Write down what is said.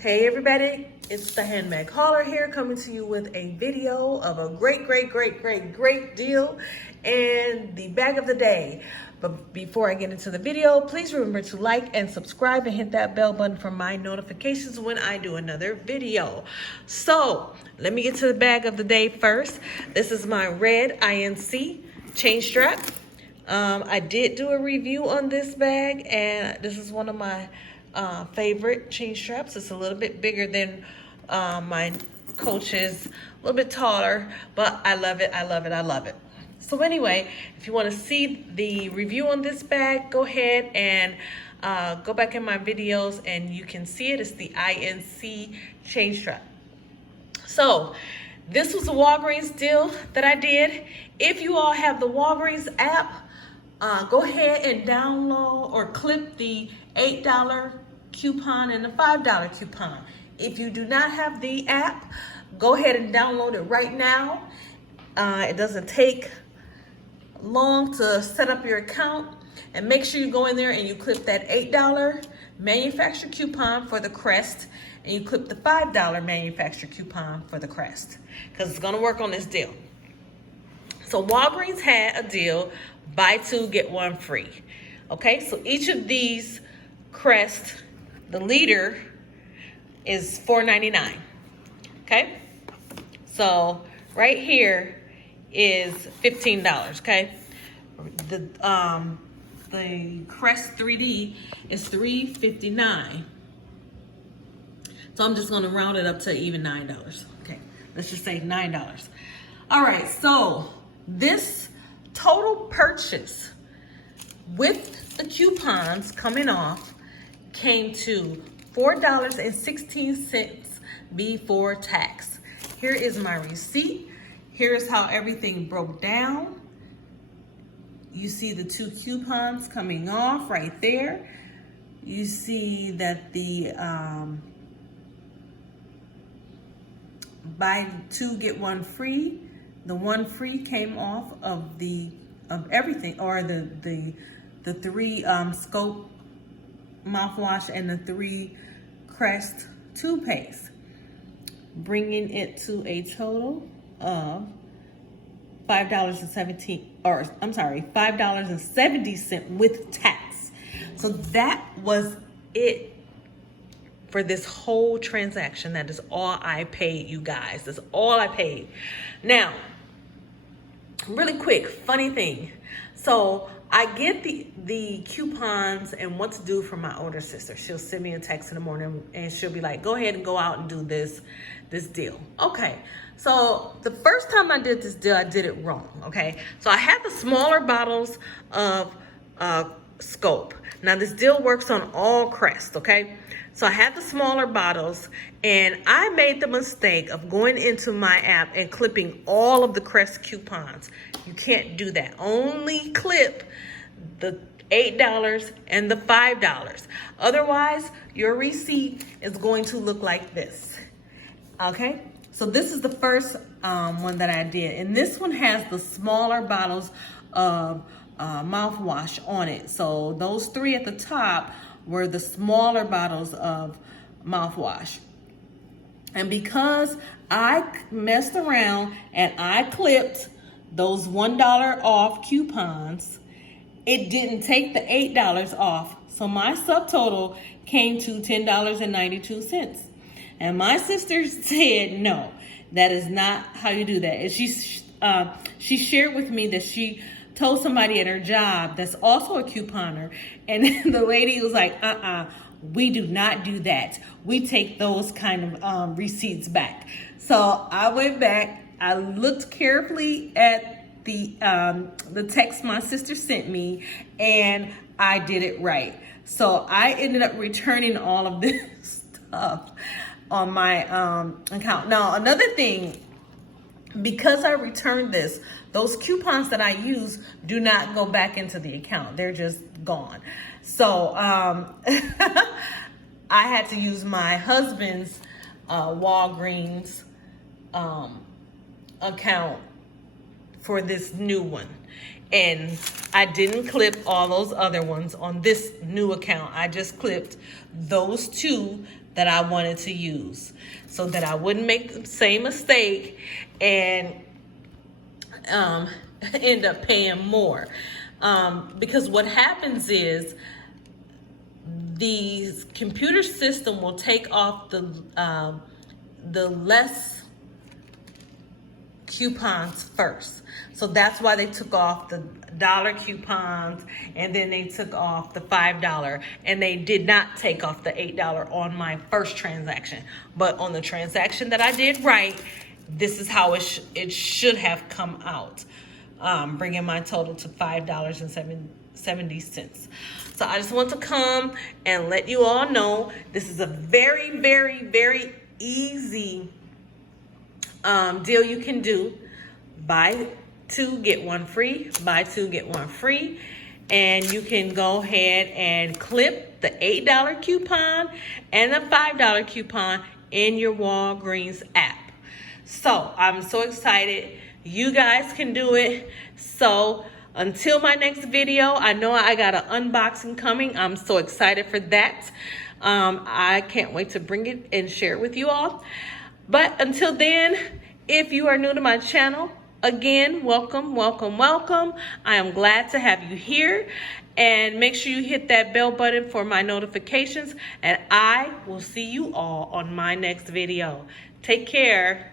Hey everybody, it's the handbag hauler here, coming to you with a video of a great deal and the bag of the day. But before I get into the video, please remember to like and subscribe and hit that bell button for my notifications when I do another video. So let me get to the bag of the day first. This is my red INC chain strap. I did do a review on this bag, and this is one of my favorite chain straps. It's a little bit bigger than my Coach's, a little bit taller, but I love it. So anyway, if you want to see the review on this bag, go ahead and go back in my videos and you can see it. It's the INC chain strap. So this was a Walgreens deal that I did. If you all have the Walgreens app, go ahead and download or clip the $8 coupon and the $5 coupon. If you do not have the app, go ahead and download it right now. It doesn't take long to set up your account, and make sure you go in there and you clip that $8 manufacturer coupon for the crest, and you clip the $5 manufacturer coupon for the crest, because it's going to work on this deal. So Walgreens had a deal, buy two, get one free. Okay, so each of these crest, the leader is $4.99. Okay, so right here is $15. Okay, the crest 3D is $3.59. So I'm just going to round it up to even $9. Okay, let's just say $9. All right, so this total purchase with the coupons coming off came to $4.16 before tax. Here is my receipt. Here's how everything broke down. You see the two coupons coming off right there. You see that the buy two get one free. The one free came off of everything, or the three Scope mouthwash and the three Crest toothpaste, bringing it to a total of $5.70 with tax. So that was it for this whole transaction. That is all I paid, you guys. That's all I paid. Now, really quick, funny thing. So I get the coupons and what to do from my older sister. She'll send me a text in the morning and she'll be like, go ahead and go out and do this deal. Okay, so the first time I did this deal, I did it wrong, okay? So I had the smaller bottles of Scope. Now this deal works on all Crest, okay? So I had the smaller bottles, and I made the mistake of going into my app and clipping all of the Crest coupons. You can't do that. Only clip the $8 and the $5. Otherwise, your receipt is going to look like this. Okay? So this is the first one that I did. And this one has the smaller bottles of mouthwash on it. So those three at the top were the smaller bottles of mouthwash. And because I messed around and I clipped those $1 off coupons, it didn't take the $8 off. So my subtotal came to $10.92. And my sister said, no, that is not how you do that. And she shared with me that she told somebody at her job that's also a couponer, and the lady was like, we do not do that. We take those kind of receipts back. So I went back, I looked carefully at the text my sister sent me, and I did it right. So I ended up returning all of this stuff on my account. Now, another thing, because I returned this, those coupons that I use do not go back into the account. They're just gone. So I had to use my husband's Walgreens account for this new one. And I didn't clip all those other ones on this new account. I just clipped those 2 that I wanted to use so that I wouldn't make the same mistake and end up paying more. Because what happens is the computer system will take off the less coupons first. So that's why they took off the $1 coupons, and then they took off the $5, and they did not take off the $8 on my first transaction. But on the transaction that I did right, this is how it should have come out, bringing my total to $5.70. So I just want to come and let you all know this is a very, very, very easy deal you can do. Buy 2, get 1 free. Buy 2, get 1 free. And you can go ahead and clip the $8 coupon and the $5 coupon in your Walgreens app. So I'm so excited. You guys can do it. So until my next video, I know I got an unboxing coming. I'm so excited for that. I can't wait to bring it and share it with you all. But until then, if you are new to my channel, again, welcome, welcome, welcome. I am glad to have you here. And make sure you hit that bell button for my notifications. And I will see you all on my next video. Take care.